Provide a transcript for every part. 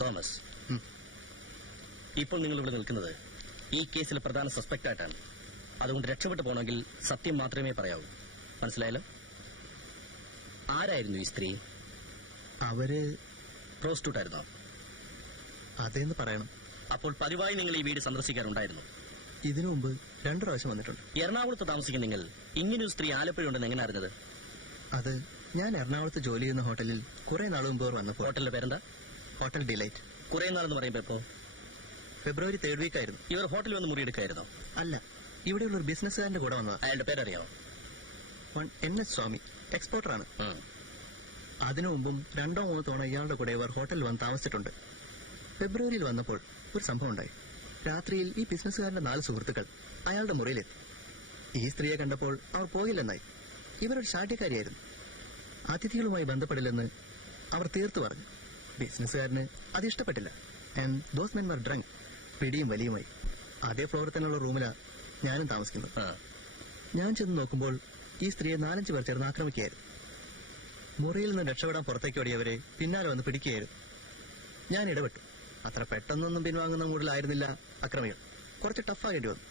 Thomas, ഇപ്പോൾ നിങ്ങൾ ഇവിടെ നിൽക്കുന്നത് ഈ കേസിലെ പ്രധാന സസ്പെക്ട് ആയിട്ടാണ്. അതുകൊണ്ട് രക്ഷപ്പെട്ടു പോകണമെങ്കിൽ സത്യം മാത്രമേ പറയാവൂ. മനസ്സിലായല്ലോ? ആരായിരുന്നു ഈ സ്ത്രീ? അവര് പ്രോസ്റ്റിറ്റ്യൂട്ട് ആയിരുന്നോ? അതേന്ന് പറയണം. അപ്പോൾ പതിവായി നിങ്ങൾ ഈ വീട് സന്ദർശിക്കാറുണ്ടായിരുന്നു? ഇതിനു മുമ്പ് 2 പ്രാവശ്യം വന്നിട്ടുണ്ട്. എറണാകുളത്ത് താമസിക്കുന്ന നിങ്ങൾ ഇങ്ങനൊരു സ്ത്രീ ആലപ്പുഴ ഉണ്ടെന്ന് എങ്ങനെ അറിഞ്ഞത്? അത് ഞാൻ എറണാകുളത്ത് ജോലി ചെയ്യുന്ന ഹോട്ടലിൽ കുറെ നാൾ മുമ്പ് വന്നപ്പോൾ. ഹോട്ടലിന്റെ പേരെന്താ? Hotel delight. കുറെ നാളെന്ന് പറയുമ്പോ എപ്പോ? ഫെബ്രുവരി 3rd വീക്ക് ആയിരുന്നു. ഇവർ ഹോട്ടലിൽ വന്ന് മുറിയെടുക്കായിരുന്നോ? അല്ല, ഇവിടെയുള്ള ഒരു ബിസിനസ്സുകാരന്റെ കൂടെ വന്നതാ. അയാളുടെ പേരറിയാമോ? NS സ്വാമി, എക്സ്പോർട്ടറാണ്. അതിനു മുമ്പും 2 3 തവണ ഇയാളുടെ കൂടെ ഇവർ ഹോട്ടലിൽ വന്ന് താമസിച്ചിട്ടുണ്ട്. ഫെബ്രുവരിയിൽ വന്നപ്പോൾ ഒരു സംഭവം ഉണ്ടായി. രാത്രിയിൽ ഈ ബിസിനസ്സുകാരന്റെ 4 സുഹൃത്തുക്കൾ അയാളുടെ മുറിയിലെത്തി. ഈ സ്ത്രീയെ കണ്ടപ്പോൾ അവർ പോകില്ലെന്നായി. ഇവരൊരു ശാഠ്യക്കാരിയായിരുന്നു. അതിഥികളുമായി ബന്ധപ്പെടില്ലെന്ന് അവർ തീർത്തു പറഞ്ഞു. ബിസിനസ്സുകാരന് അത് ഇഷ്ടപ്പെട്ടില്ല. And those men were drunk. പിടിയും വലിയുമായി. അതേ ഫ്ലോറിൽ തന്നെയുള്ള റൂമിലാണ് ഞാനും താമസിക്കുന്നത്. ഞാൻ ചെന്ന് നോക്കുമ്പോൾ ഈ സ്ത്രീയെ 4-5 പേർ ചേർന്ന് ആക്രമിക്കുകയായിരുന്നു. മുറിയിൽ നിന്ന് രക്ഷപ്പെടാൻ പുറത്തേക്ക് ഓടിയവരെ പിന്നാലെ വന്ന് പിടിക്കുകയായിരുന്നു. ഞാൻ ഇടപെട്ടു. അത്ര പെട്ടെന്നൊന്നും പിൻവാങ്ങുന്ന മൂഡിലായിരുന്നില്ല അക്രമികൾ. കുറച്ച് ടഫാകേണ്ടി വന്നു.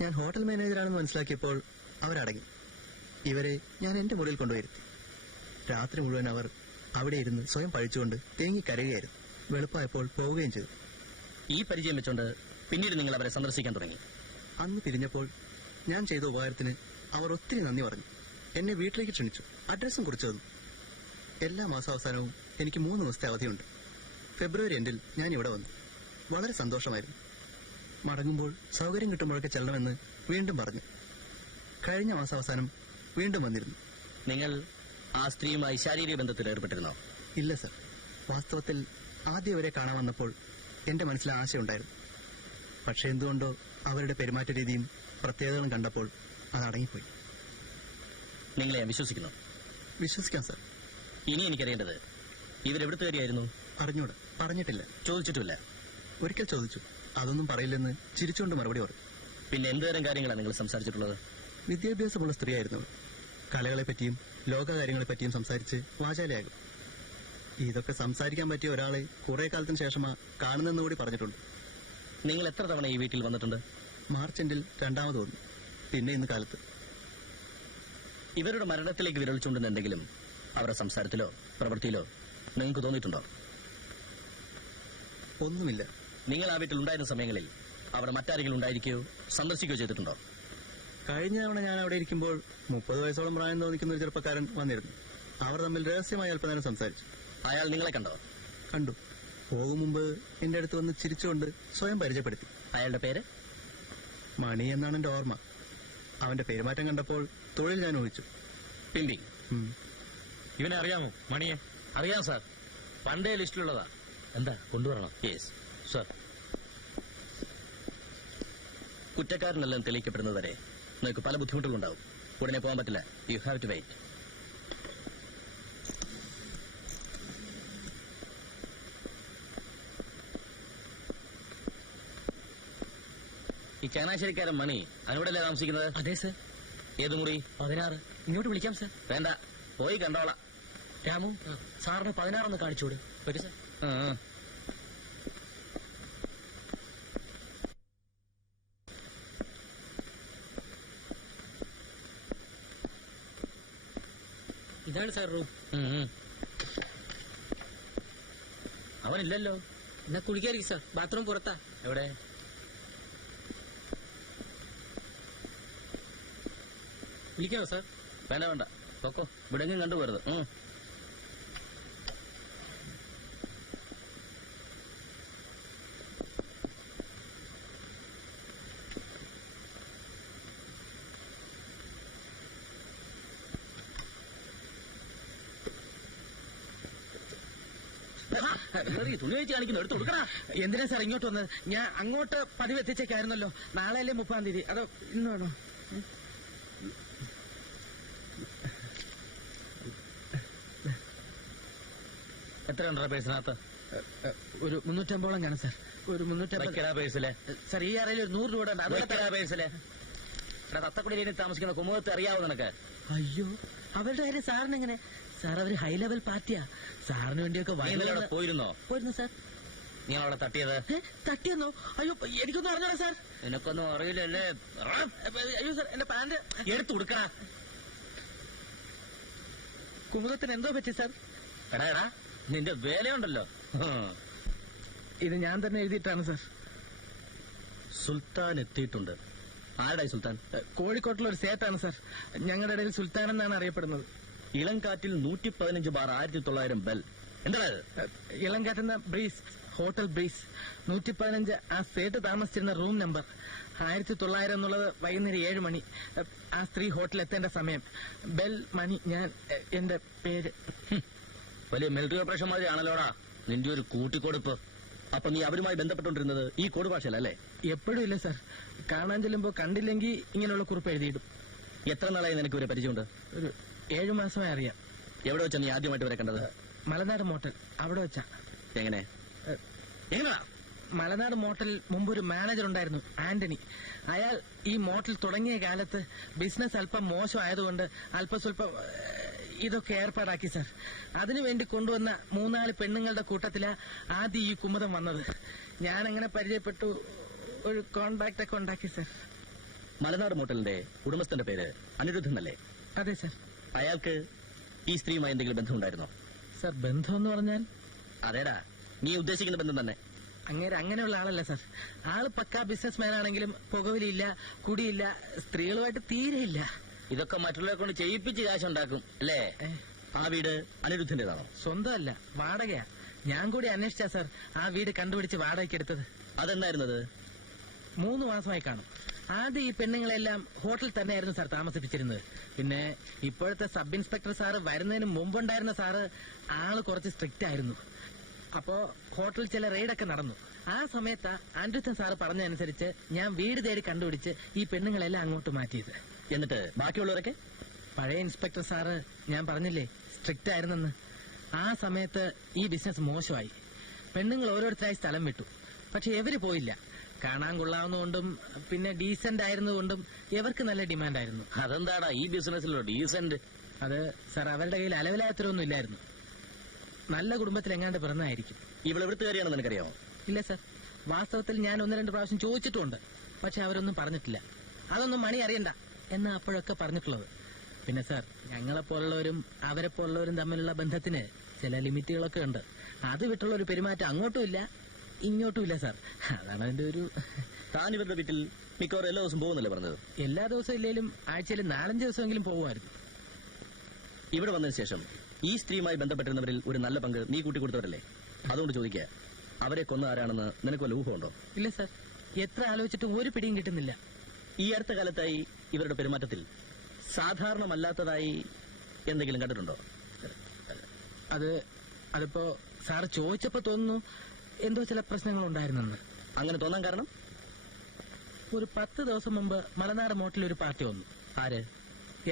ഞാൻ ഹോട്ടൽ മാനേജറാണെന്ന് മനസ്സിലാക്കിയപ്പോൾ അവരടങ്ങി. ഇവരെ ഞാൻ എന്റെ മുറിയിൽ കൊണ്ടുവരുത്തി. രാത്രി മുഴുവൻ അവർ അവിടെ ഇരുന്ന് സ്വയം പഴിച്ചുകൊണ്ട് തേങ്ങിക്കരയുകയായിരുന്നു. വെളുപ്പായപ്പോൾ പോവുകയും ചെയ്തു. ഈ പരിചയം വെച്ചുകൊണ്ട് പിന്നീട് നിങ്ങൾ അവരെ സന്ദർശിക്കാൻ തുടങ്ങി. അന്ന് പിരിഞ്ഞപ്പോൾ ഞാൻ ചെയ്ത ഉപകാരത്തിന് അവർ ഒത്തിരി നന്ദി പറഞ്ഞു. എന്നെ വീട്ടിലേക്ക് ക്ഷണിച്ചു. അഡ്രസ്സും കുറിച്ചു തന്നു. എല്ലാ മാസാവസാനവും എനിക്ക് 3 ദിവസത്തെ അവധിയുണ്ട്. ഫെബ്രുവരി എൻഡിൽ ഞാൻ ഇവിടെ വന്നു. വളരെ സന്തോഷമായിരുന്നു. മടങ്ങുമ്പോൾ സൗകര്യം കിട്ടുമ്പോഴൊക്കെ ചെല്ലണമെന്ന് വീണ്ടും പറഞ്ഞു. കഴിഞ്ഞ മാസാവസാനം വീണ്ടും വന്നിരുന്നു. നിങ്ങൾ ആ സ്ത്രീയുമായി ശാരീരിക ബന്ധത്തിൽ ഏർപ്പെട്ടിരുന്നോ? ഇല്ല സർ. വാസ്തവത്തിൽ ആദ്യം അവരെ കാണാൻ വന്നപ്പോൾ എന്റെ മനസ്സിൽ ആശയുണ്ടായിരുന്നു. പക്ഷെ എന്തുകൊണ്ടോ അവരുടെ പെരുമാറ്റ രീതിയും പ്രത്യേകതകളും കണ്ടപ്പോൾ അത് അടങ്ങിപ്പോയി. നിങ്ങളെ വിശ്വസിക്കുന്നു? വിശ്വസിക്കാം സർ. ഇനി എനിക്കറിയേണ്ടത് ഇവരെവിടുത്തെ കാര്യമായിരുന്നു? അറിഞ്ഞൂടെ? പറഞ്ഞിട്ടില്ല. ചോദിച്ചിട്ടില്ല? ഒരിക്കൽ ചോദിച്ചു. അതൊന്നും പറയില്ലെന്ന് ചിരിച്ചുകൊണ്ട് മറുപടി പറഞ്ഞു. പിന്നെ എന്തുതരം കാര്യങ്ങളാണ് നിങ്ങൾ സംസാരിച്ചിട്ടുള്ളത്? വിദ്യാഭ്യാസമുള്ള സ്ത്രീയായിരുന്നു. കലകളെപ്പറ്റിയും ലോകകാര്യങ്ങളെപ്പറ്റിയും സംസാരിച്ച് വാചാലയാകും. ഇതൊക്കെ സംസാരിക്കാൻ പറ്റിയ ഒരാളെ കുറെ കാലത്തിന് ശേഷമാ കാണുന്നെന്ന് കൂടി പറഞ്ഞിട്ടുണ്ട്. നിങ്ങൾ എത്ര തവണ ഈ വീട്ടിൽ വന്നിട്ടുണ്ട്? മാർച്ച് എൻഡിൽ 2ാമത് വന്നു. പിന്നെ ഇന്ന് കാലത്ത്. ഇവരുടെ മരണത്തിലേക്ക് വിരൽ ചൂണ്ടുന്ന എന്തെങ്കിലും അവരുടെ സംസാരത്തിലോ പ്രവൃത്തിയിലോ നിങ്ങൾക്ക് തോന്നിയിട്ടുണ്ടോ? ഒന്നുമില്ല. നിങ്ങൾ ആ വീട്ടിൽ ഉണ്ടായിരുന്ന സമയങ്ങളിൽ അവിടെ മറ്റാരെങ്കിലും ഉണ്ടായിരിക്കുകയോ സന്ദർശിക്കുകയോ ചെയ്തിട്ടുണ്ടോ? കഴിഞ്ഞ തവണ ഞാൻ അവിടെ ഇരിക്കുമ്പോൾ 30 വയസ്സോളം പ്രായം തോന്നിക്കുന്ന ഒരു ചെറുപ്പക്കാരൻ വന്നിരുന്നു. അവർ തമ്മിൽ രഹസ്യമായി അല്പനേരം സംസാരിച്ചു. അയാൾ നിങ്ങളെ കണ്ടോ? കണ്ടു. പോകും മുമ്പ് എന്റെ അടുത്ത് വന്ന് ചിരിച്ചുകൊണ്ട് സ്വയം പരിചയപ്പെടുത്തി. അയാളുടെ പേര്? മണി എന്നാണ് എന്റെ ഓർമ്മ. അവന്റെ പെരുമാറ്റം കണ്ടപ്പോൾ തൊഴിൽ ഞാൻ ഊഹിച്ചു. പിമ്പി. ഇവനെ അറിയാമോ? മണിയെ അറിയാം സാർ. പണ്ടേ ലിസ്റ്റിലുള്ളതാ. എന്താ കൊണ്ടുവരണം? Yes sir. കുറ്റക്കാരനെല്ലാം തെളിയിക്കപ്പെടുന്നതുവരെ നിങ്ങൾക്ക് പല ബുദ്ധിമുട്ടുകളുണ്ടാവും. ഉടനെ പോകാൻ പറ്റില്ല. You have to wait. ഈ ചങ്ങനാശ്ശേരിക്കാരൻ മണി അതിനോടല്ലേ താമസിക്കുന്നത്? അതെ സർ. ഏത് മുറി? 16. ഇങ്ങോട്ട് വിളിക്കാം സർ. വേണ്ട, പോയി കണ്ടോളാം. രാമു, സാറിന് 16 കാണിച്ചോട്. വരൂ സർ. ഇതാണ് സാർ റൂം. അവനില്ലല്ലോ. എന്നാ കുളിക്കായിരിക്കും സാർ. ബാത്റൂം പുറത്താ. എവിടെ? വിളിക്കാമോ സാർ? വേണ്ട വേണ്ട, പൊക്കോ. ഇവിടെങ്ങും കണ്ടുപോരുത്. തുണി വെച്ച് കാണിക്കുന്നു, എടുത്ത് കൊടുക്കണ. എന്തിനാ സാർ ഇങ്ങോട്ട് വന്നത്? ഞാൻ അങ്ങോട്ട് പതിവ് എത്തിച്ചേക്കായിരുന്നല്ലോ. നാളെയല്ലേ 30-ാം തീയതി? അതോ ഇന്ന് വേണോ? എത്ര ഉണ്ടോ പേഴ്സിനകത്ത്? ഒരു 350 കാണും സാർ. ഒരു 350 പേഴ്സിലെ. സാർ ഈ അറയിൽ ഒരു 100 രൂപ ഉണ്ട്. പേഴ്സിലെ തത്തക്കുടിയിൽ താമസിക്കുന്ന കുമുഖത്ത് അറിയാവോ നിനക്ക്? അയ്യോ, അവരുടെ കാര്യം സാറിന് എങ്ങനെ? സാർ അവര് ഹൈ ലെവൽ പാർട്ടിയാ. സാറിന് വേണ്ടിയൊക്കെ പോയിരുന്നോ? പോയിരുന്നു സാർ. നീ അവളെ തട്ടിയത്? തട്ടിയെന്നോ? അയ്യോ എനിക്കൊന്നും അറിഞ്ഞോ സാർ. നിനക്കൊന്നും അറിയില്ലല്ലേ? അയ്യോ സാർ, എന്റെ പാന്റ് എടുത്തു കൊടുക്കണ. കുമുദത്തിന് എന്തോ പറ്റി സാർ? എടാ എടാ, നിന്റെ വേലയുണ്ടല്ലോ. ഇത് ഞാൻ തന്നെ എഴുതിയിട്ടാണ് സാർ. സുൽത്താൻ എത്തിയിട്ടുണ്ട്. ആരുടായി സുൽത്താൻ? കോഴിക്കോട്ടിലെ ഒരു സേട്ടാണ് സാർ. ഞങ്ങളുടെ ഇടയിൽ സുൽത്താൻ എന്നാണ് അറിയപ്പെടുന്നത്. ഇളം കാറ്റിൽ 115 ബാർ 1900 ബെൽ. എന്താ ഇളം കാറ്റുന്ന ബ്രീസ്, ഹോട്ടൽ ബ്രീസ് 115. ആ സേട്ട് താമസിച്ചിരുന്ന റൂം നമ്പർ 1900 എന്നുള്ളത് വൈകുന്നേരം 7 മണി. ആ സ്ത്രീ ഹോട്ടലിൽ എത്തേണ്ട സമയം. ബെൽ മണി. ഞാൻ എന്റെ പേര്. വലിയ മിലിറ്ററി ഓപ്പറേഷൻ മാതിരി ആണല്ലോടാ നിന്റെ ഒരു കൂട്ടിക്കൊടുപ്പ്. അപ്പൊ നീ അവരുമായി ബന്ധപ്പെട്ടുകൊണ്ടിരുന്നത് ഈ കോഡ് ഭാഷയിലല്ലേ? എപ്പോഴും ഇല്ല സാർ. കാണാൻ ചെല്ലുമ്പോ കണ്ടില്ലെങ്കിൽ ഇങ്ങനെയുള്ള കുറിപ്പ് എഴുതിയിടും. എത്ര നാളായി നിനക്ക് ഇവരെ പരിചയമുണ്ട്? ഒരു 7 മാസമായി അറിയാം. എവിടെ വെച്ചാ നീ ആദ്യമായിട്ട് ഇവരെ കണ്ടത്? മലനാട് മോട്ടൽ, അവിടെ വെച്ചാ. എങ്ങനെ? എങ്ങനെയാ? മലനാട് മോട്ടലിൽ മുമ്പ് ഒരു മാനേജർ ഉണ്ടായിരുന്നു, ആന്റണി. അയാൾ ഈ മോട്ടൽ തുടങ്ങിയ കാലത്ത് ബിസിനസ് അല്പം മോശമായതുകൊണ്ട് അല്പസ്വല്പം ഇതൊക്കെ ഏർപ്പാടാക്കി സാർ. അതിനുവേണ്ടി കൊണ്ടുവന്ന 3-4 പെണ്ണുങ്ങളുടെ കൂട്ടത്തിലാ ആദ്യം ഈ കുമുദം വന്നത്. ഞാൻ അങ്ങനെ പരിചയപ്പെട്ടു, ഒരു കോൺടാക്ട് ഒക്കെ ഉണ്ടാക്കി സാർ. മലനാട് മോട്ടലിന്റെ ഉടമസ്ഥന്റെ പേര് അനിരുദ്ധൻ അല്ലേ? അതെ സാർ. അയാൾക്ക് ഈ സ്ത്രീയുമായി എന്തെങ്കിലും ബന്ധമുണ്ടായിരുന്നോ? സാർ ബന്ധം എന്ന് പറഞ്ഞാൽ? അതേടാ, നീ ഉദ്ദേശിക്കുന്ന ബന്ധം തന്നെ. അങ്ങനെയുള്ള ആളല്ല സാർ. ആള് പക്കാ ബിസിനസ് മാൻ ആണെങ്കിലും പുകവലിയില്ല, കുടിയില്ല, സ്ത്രീകളുമായിട്ട് തീരെയില്ല. ഇതൊക്കെ മറ്റുള്ളവരെ കൊണ്ട് ചെയ്യിപ്പിച്ച് കാശുണ്ടാക്കും അല്ലേ? ആ വീട് അനിരുദ്ധന്റേതാണോ? സ്വന്തമല്ല, വാടകയാ. ഞാൻ കൂടി അന്വേഷിച്ചാ സാർ ആ വീട് കണ്ടുപിടിച്ച് വാടകയ്ക്ക് എടുത്തത്. അതെന്നായിരുന്നത്? 3 മാസമായി കാണും. ആദ്യം ഈ പെണ്ണുങ്ങളെല്ലാം ഹോട്ടലിൽ തന്നെയായിരുന്നു സാർ താമസിപ്പിച്ചിരുന്നത്. പിന്നെ ഇപ്പോഴത്തെ സബ് ഇൻസ്പെക്ടർ സാറ് വരുന്നതിന് മുമ്പുണ്ടായിരുന്ന സാറ് ആള് കുറച്ച് സ്ട്രിക്റ്റ് ആയിരുന്നു. അപ്പോ ഹോട്ടലിൽ ചില റെയ്ഡൊക്കെ നടന്നു. ആ സമയത്ത് അനിരുദ്ധൻ സാറ് പറഞ്ഞതനുസരിച്ച് ഞാൻ വീട് തേടി കണ്ടുപിടിച്ച് ഈ പെണ്ണുങ്ങളെല്ലാം അങ്ങോട്ട് മാറ്റിയത്. എന്നിട്ട് ബാക്കിയുള്ളവരൊക്കെ? പഴയ ഇൻസ്പെക്ടർ സാറ് ഞാൻ പറഞ്ഞില്ലേ സ്ട്രിക്റ്റ് ആയിരുന്നെന്ന്. ആ സമയത്ത് ഈ ബിസിനസ് മോശമായി. പെണ്ണുങ്ങൾ ഓരോരുത്തരായി സ്ഥലം വിട്ടു. പക്ഷെ എവര് പോയില്ല. കാണാൻ കൊള്ളാവുന്നതുകൊണ്ടും പിന്നെ ഡീസന്റ് ആയിരുന്നതുകൊണ്ടും ഇവർക്ക് നല്ല ഡിമാൻഡായിരുന്നു. അതെന്താടാ ഈ ബിസിനസ്സിലോ ഡീസന്റ്? അത് സാർ അവരുടെ കയ്യിൽ അലവിലായത്തരൊന്നും ഇല്ലായിരുന്നു. നല്ല കുടുംബത്തിൽ എങ്ങാണ്ട് പിറന്നായിരിക്കും. ഇവിടെ എവിടുത്തുകാരിയാണെന്ന് നിനക്കറിയാമോ? ഇല്ല സാർ. വാസ്തവത്തിൽ ഞാൻ 1-2 പ്രാവശ്യം ചോദിച്ചിട്ടുമുണ്ട്. പക്ഷെ അവരൊന്നും പറഞ്ഞിട്ടില്ല. അതൊന്നും മണി അറിയണ്ട എന്ന് അപ്പോഴൊക്കെ പറഞ്ഞിട്ടുള്ളത്. പിന്നെ സാർ, ഞങ്ങളെപ്പോലുള്ളവരും അവരെ പോലുള്ളവരും തമ്മിലുള്ള ബന്ധത്തിന് ചില ലിമിറ്റുകളൊക്കെ ഉണ്ട്. അത് വിട്ടുള്ള ഒരു പെരുമാറ്റം അങ്ങോട്ടും ഇല്ല ഇങ്ങോട്ടും ഇല്ല സാർ. അതാണ് അതിന്റെ ഒരു. താൻ ഇവരുടെ വീട്ടിൽ മിക്കവാറും എല്ലാ ദിവസവും പോകുന്നല്ലേ പറഞ്ഞത്? എല്ലാ ദിവസവും ഇല്ലെങ്കിലും ആഴ്ചയിൽ 4-5 ദിവസമെങ്കിലും പോകുമായിരുന്നു. ഇവിടെ വന്നതിന് ശേഷം ഈ സ്ത്രീയുമായി ബന്ധപ്പെട്ടിരുന്നവരിൽ ഒരു നല്ല പങ്ക് നീ കൂട്ടിക്കൊടുത്തവരല്ലേ? അതുകൊണ്ട് ചോദിക്കുക, അവരെ കൊന്ന ആരാണെന്ന് നിനക്ക് വല്ല ഊഹമുണ്ടോ? ഇല്ല സാർ. എത്ര ആലോചിച്ചിട്ടും ഒരു പിടിയും കിട്ടുന്നില്ല. ഈ അടുത്ത കാലത്തായി ഇവരുടെ പെരുമാറ്റത്തിൽ സാധാരണമല്ലാത്തതായി എന്തെങ്കിലും കണ്ടിട്ടുണ്ടോ? അതിപ്പോ സാർ ചോദിച്ചപ്പോ തോന്നുന്നു എന്തോ ചില പ്രശ്നങ്ങൾ ഉണ്ടായിരുന്നെന്ന്. അങ്ങനെ തോന്നാൻ കാരണം? ഒരു 10 ദിവസം മുമ്പ് മലനാട് മോട്ടിൽ ഒരു പാർട്ടി വന്നു. ആര്?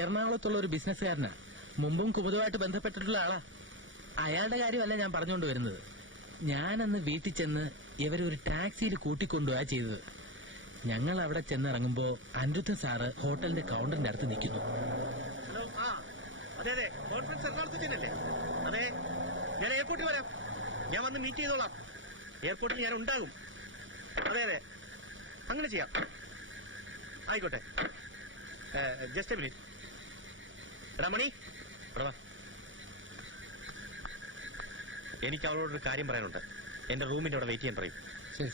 എറണാകുളത്തുള്ള ഒരു ബിസിനസ്സുകാരനാ. മുമ്പും കുമുദുമായിട്ട് ബന്ധപ്പെട്ടിട്ടുള്ള ആളാ. അയാളുടെ കാര്യമല്ല ഞാൻ പറഞ്ഞുകൊണ്ട് വരുന്നത്. ഞാനന്ന് വീട്ടിൽ ചെന്ന് ഇവരൊരു ടാക്സിയിൽ കൂട്ടിക്കൊണ്ടുപോയാ ചെയ്തത്. ഞങ്ങൾ അവിടെ ചെന്നിറങ്ങുമ്പോ അനിരുദ്ധൻ സാറ് ഹോട്ടലിന്റെ കൗണ്ടറിന്റെ അടുത്ത് നിൽക്കുന്നു. അതെ അതെ, കോൺഫറൻസ് എറണാകുളത്ത് ചെന്നല്ലേ? അതെ, ഞാൻ എയർപോർട്ടിൽ വരാം. ഞാൻ വന്ന് മീറ്റ് ചെയ്തോളാം. എയർപോർട്ടിൽ ഞാൻ ഉണ്ടാകും. അതെ അതെ, അങ്ങനെ ചെയ്യാം. ആയിക്കോട്ടെ. Just A minute. രമണി, എനിക്ക് അവളോടൊരു കാര്യം പറയാനുണ്ട്. എന്റെ റൂമിന്റെ അവിടെ വെയിറ്റ് ചെയ്യാൻ പറയും. ശരി.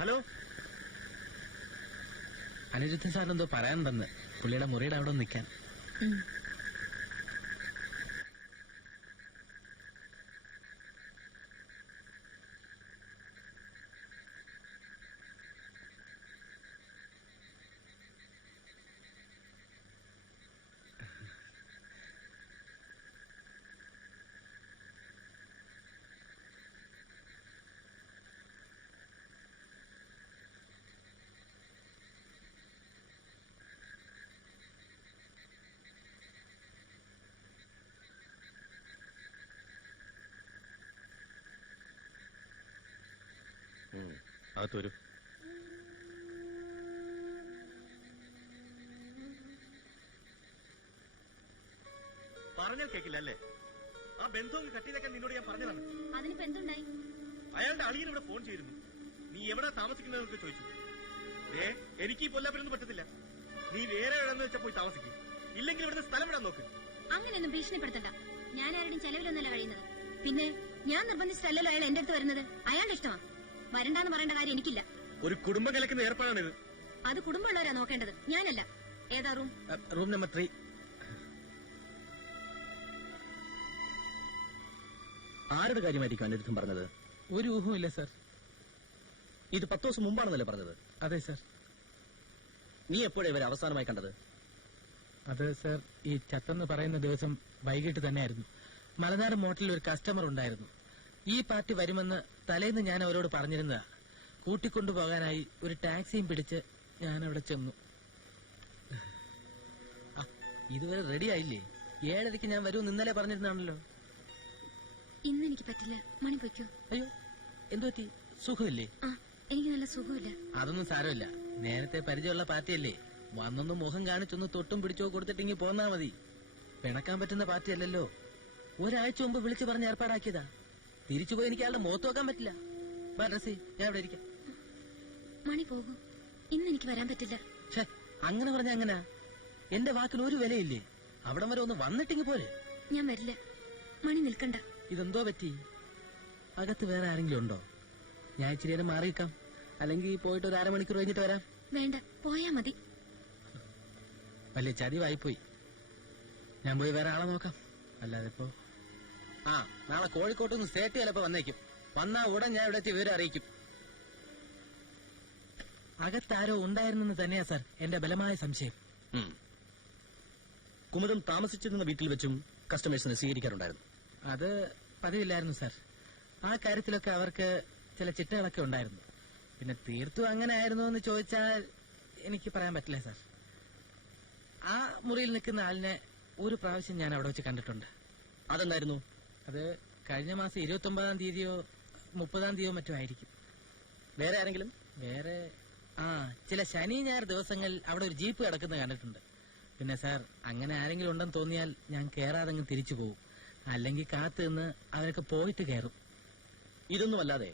ഹലോ. അനിരുദ്ധൻ സാറിന് എന്തോ പറയാനുണ്ടെന്ന്. പുള്ളിയുടെ മുറിയുടെ അവിടെ നിൽക്കാൻ. അകത്ത് വരൂ. പറഞ്ഞാൽ കേക്കില്ല അല്ലേ? ആ ബന്ധവും കട്ടിയതൊക്കെ നിന്നോട് ഞാൻ പറഞ്ഞതാണ്. അതിനിപ്പോ എന്തുണ്ടായി? അയാളുടെ അളിയൻ ഇവിടെ ഫോൺ ചെയ്തിരുന്നു. നീ എവിടെ താമസിക്കുന്നതെന്നൊക്കെ ചോദിച്ചു. എനിക്ക് ഈ പൊല്ലാപ്പിനൊന്നും പറ്റത്തില്ല. നീ വേറെ എവിടെന്ന് വെച്ചാൽ പോയി താമസിക്കും. ഇല്ലെങ്കിൽ ഇവിടുന്ന് സ്ഥലം വിടാൻ നോക്ക്. അങ്ങനെയൊന്നും ഭീഷണിപ്പെടുത്തണ്ട. ഞാൻ ആരുടെയും ചെലവിലൊന്നല്ല കഴിയുന്നത്. പിന്നെ ഞാൻ നിർബന്ധിച്ചിട്ടല്ലല്ലോ അയാൾ എന്റെ അടുത്ത് വരുന്നത്. അയാളുടെ ഇഷ്ടമാ. വരണ്ടാന്ന് പറയേണ്ട കാര്യം എനിക്കില്ല. ഒരു കുടുംബം കലക്കുന്ന ഏർപ്പാടാണിത്. അത് കുടുംബമുള്ളവരാ നോക്കേണ്ടത്, ഞാനല്ല. ഏതാ റൂം? Room number 3. ആരുടെ കാര്യമായിരിക്കും അനിരുദ്ധം പറഞ്ഞത്? ഒരു ഊഹവും ഇല്ല സർ. ഇത് 10 ദിവസം മുമ്പാണെന്നല്ലേ പറഞ്ഞത്? അതെ സർ. നീ എപ്പോഴാണ് ഇവരെ അവസാനമായി കണ്ടത്? അത് സർ, ഈ ചത്തെന്ന് പറയുന്ന ദിവസം വൈകിട്ട് തന്നെയായിരുന്നു. മലനാട് മോട്ടലിൽ ഒരു കസ്റ്റമർ ഉണ്ടായിരുന്നു. ഈ പാർട്ടി വരുമെന്ന് തലേന്ന് ഞാൻ അവരോട് പറഞ്ഞിരുന്നതാ. കൂട്ടിക്കൊണ്ടുപോകാനായി ഒരു ടാക്സിയും പിടിച്ച് ഞാൻ അവിടെ ചെന്നു. ഇതുവരെ റെഡി ആയില്ലേ? 7:30 ഞാൻ വരുമെന്ന് ഇന്നലെ പറഞ്ഞിരുന്നാണല്ലോ. ഇന്ന് എനിക്ക് പറ്റില്ല. മണി പൊയ്ക്കോ. അയ്യോ, എന്തു പറ്റി? സുഖമില്ലേ? ആ, എനിക്ക് നല്ല സുഖമില്ല. അതൊന്നും സാരമില്ല. നേരത്തെ പരിചയമുള്ള പാർട്ടിയല്ലേ. വന്നൊന്ന് മുഖം കാണിച്ചൊന്ന് തൊട്ടും പിടിച്ചോ കൊടുത്തിട്ടെങ്കിൽ പോന്നാ മതി. പിണക്കാൻ പറ്റുന്ന പാർട്ടിയല്ലല്ലോ. ഒരാഴ്ച മുമ്പ് വിളിച്ചു പറഞ്ഞ് ഏർപ്പാടാക്കിയതാ. തിരിച്ചുപോയി എനിക്ക് അയാളുടെ മുഖത്ത് നോക്കാൻ പറ്റില്ല. റസി, ഞാൻ ഇവിടെ ഇരിക്കാം. മണി പോകും. ഇന്ന് എനിക്ക് വരാൻ പറ്റില്ല. ഛേ, അങ്ങനെ പറഞ്ഞ എങ്ങനാ? എന്റെ വാക്കിന് ഒരു വിലയില്ലേ? അവിടം വരെ ഒന്ന് വന്നിട്ടെങ്കിൽ പോലെ. ഞാൻ വരില്ല. മണി നിൽക്കണ്ട. ഇതെന്തോ പറ്റി? അകത്ത് വേറെ ആരെങ്കിലും ഉണ്ടോ? ഞാൻ ഇച്ചിരി നേരം മാറിയിക്കാം. അല്ലെങ്കിൽ പോയിട്ട് ഒരു 1/2 മണിക്കൂർ കഴിഞ്ഞിട്ട് വരാം. വേണ്ട, പോയാ മതി. വലിയ ചതിവായിപ്പോയി. ഞാൻ പോയി വേറെ ആളെ നോക്കാം. അല്ലാതെ ഇപ്പോ നാളെ കോഴിക്കോട്ട് നിന്ന് സ്റ്റേറ്റ് ചിലപ്പോ വന്നേക്കും. വന്നാ ഉടൻ ഞാൻ ഇവിടെ വിവരം അറിയിക്കും. അകത്താരോ ഉണ്ടായിരുന്നെന്ന് തന്നെയാ സാർ എന്റെ ബലമായ സംശയം. കുമുദം താമസിച്ചിരുന്ന വീട്ടിൽ വെച്ചും കസ്റ്റമേഴ്സിനെ സ്വീകരിക്കാറുണ്ടായിരുന്നു. അത് പതിവില്ലായിരുന്നു സാർ. ആ കാര്യത്തിലൊക്കെ അവർക്ക് ചില ചിട്ടകളൊക്കെ ഉണ്ടായിരുന്നു. പിന്നെ തീർത്തും അങ്ങനെ ആയിരുന്നു എന്ന് ചോദിച്ചാൽ എനിക്ക് പറയാൻ പറ്റില്ല സാർ. ആ മുറിയിൽ നിൽക്കുന്ന ആളിനെ ഒരു പ്രാവശ്യം ഞാൻ അവിടെ വെച്ച് കണ്ടിട്ടുണ്ട്. അതെന്തായിരുന്നു? അത് കഴിഞ്ഞ മാസം 29-ാം തീയതിയോ 30-ാം തീയതിയോ മറ്റോ ആയിരിക്കും. വേറെ ആരെങ്കിലും? വേറെ ചില ശനി ഞായർ ദിവസങ്ങളിൽ അവിടെ ഒരു ജീപ്പ് കിടക്കുന്നത് കണ്ടിട്ടുണ്ട്. പിന്നെ സാർ, അങ്ങനെ ആരെങ്കിലും ഉണ്ടെന്ന് തോന്നിയാൽ ഞാൻ കയറാതെങ്ങ് തിരിച്ചു പോകും. അല്ലെങ്കിൽ കാത്തു നിന്ന് അവരൊക്കെ പോയിട്ട് കയറും. ഇതൊന്നും അല്ലാതെ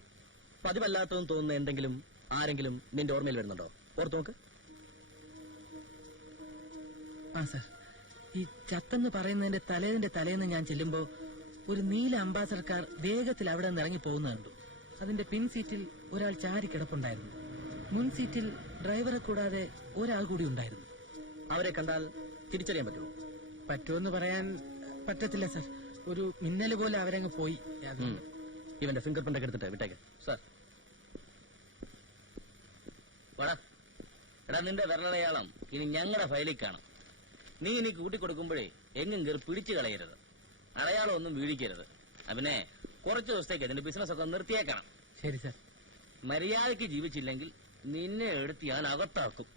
പതിവല്ലാത്തതെന്ന് തോന്നുന്ന എന്തെങ്കിലും ആരെങ്കിലും നിന്റെ ഓർമ്മയിൽ വരുന്നുണ്ടോ? ഓർത്തു നോക്ക്. സാർ, ഈ ചത്തെന്ന് പറയുന്നതിന്റെ തലേന്ന് ഞാൻ ചെല്ലുമ്പോ ഒരു നീല അംബാസഡർ കാർ വേഗത്തിൽ അവിടെ നിന്ന് ഇറങ്ങി പോകുന്ന കണ്ടു. അതിന്റെ പിൻ സീറ്റിൽ ഒരാൾ ചാരി കിടപ്പുണ്ടായിരുന്നു. മുൻ സീറ്റിൽ ഡ്രൈവറെ കൂടാതെ ഒരാൾ കൂടി ഉണ്ടായിരുന്നു. അവരെ കണ്ടാൽ തിരിച്ചറിയാൻ പറ്റുമോ? പറ്റുമെന്ന് പറയാൻ പറ്റത്തില്ല സാർ. ഒരു മിന്നല് പോലെ അവരങ്ങ് പോയി. ഇവന്റെ ഫിംഗർ പ്രിന്റ് ഒക്കെ എടുത്തിട്ട് വിട്ടേക്ക്. സാർ, എടാ, നിന്റെ വിരലടയാളം ഇനി ഞങ്ങളുടെ ഫയലിൽ കാണും. നീ ഇനി കൂട്ടിക്കൊടുക്കുമ്പോഴേ എങ്ങും കയറി പിടിച്ചു കളയരുത്. അടയാളം ഒന്നും വീഴിക്കരുത്. പിന്നെ കുറച്ചു ദിവസത്തേക്ക് അതിന്റെ ബിസിനസ് ഒക്കെ നിർത്തിയേക്കണം. ശരി സാർ. മര്യാദയ്ക്ക് ജീവിച്ചില്ലെങ്കിൽ നിന്നെ എടുത്ത് ഞാൻ അകത്താക്കും.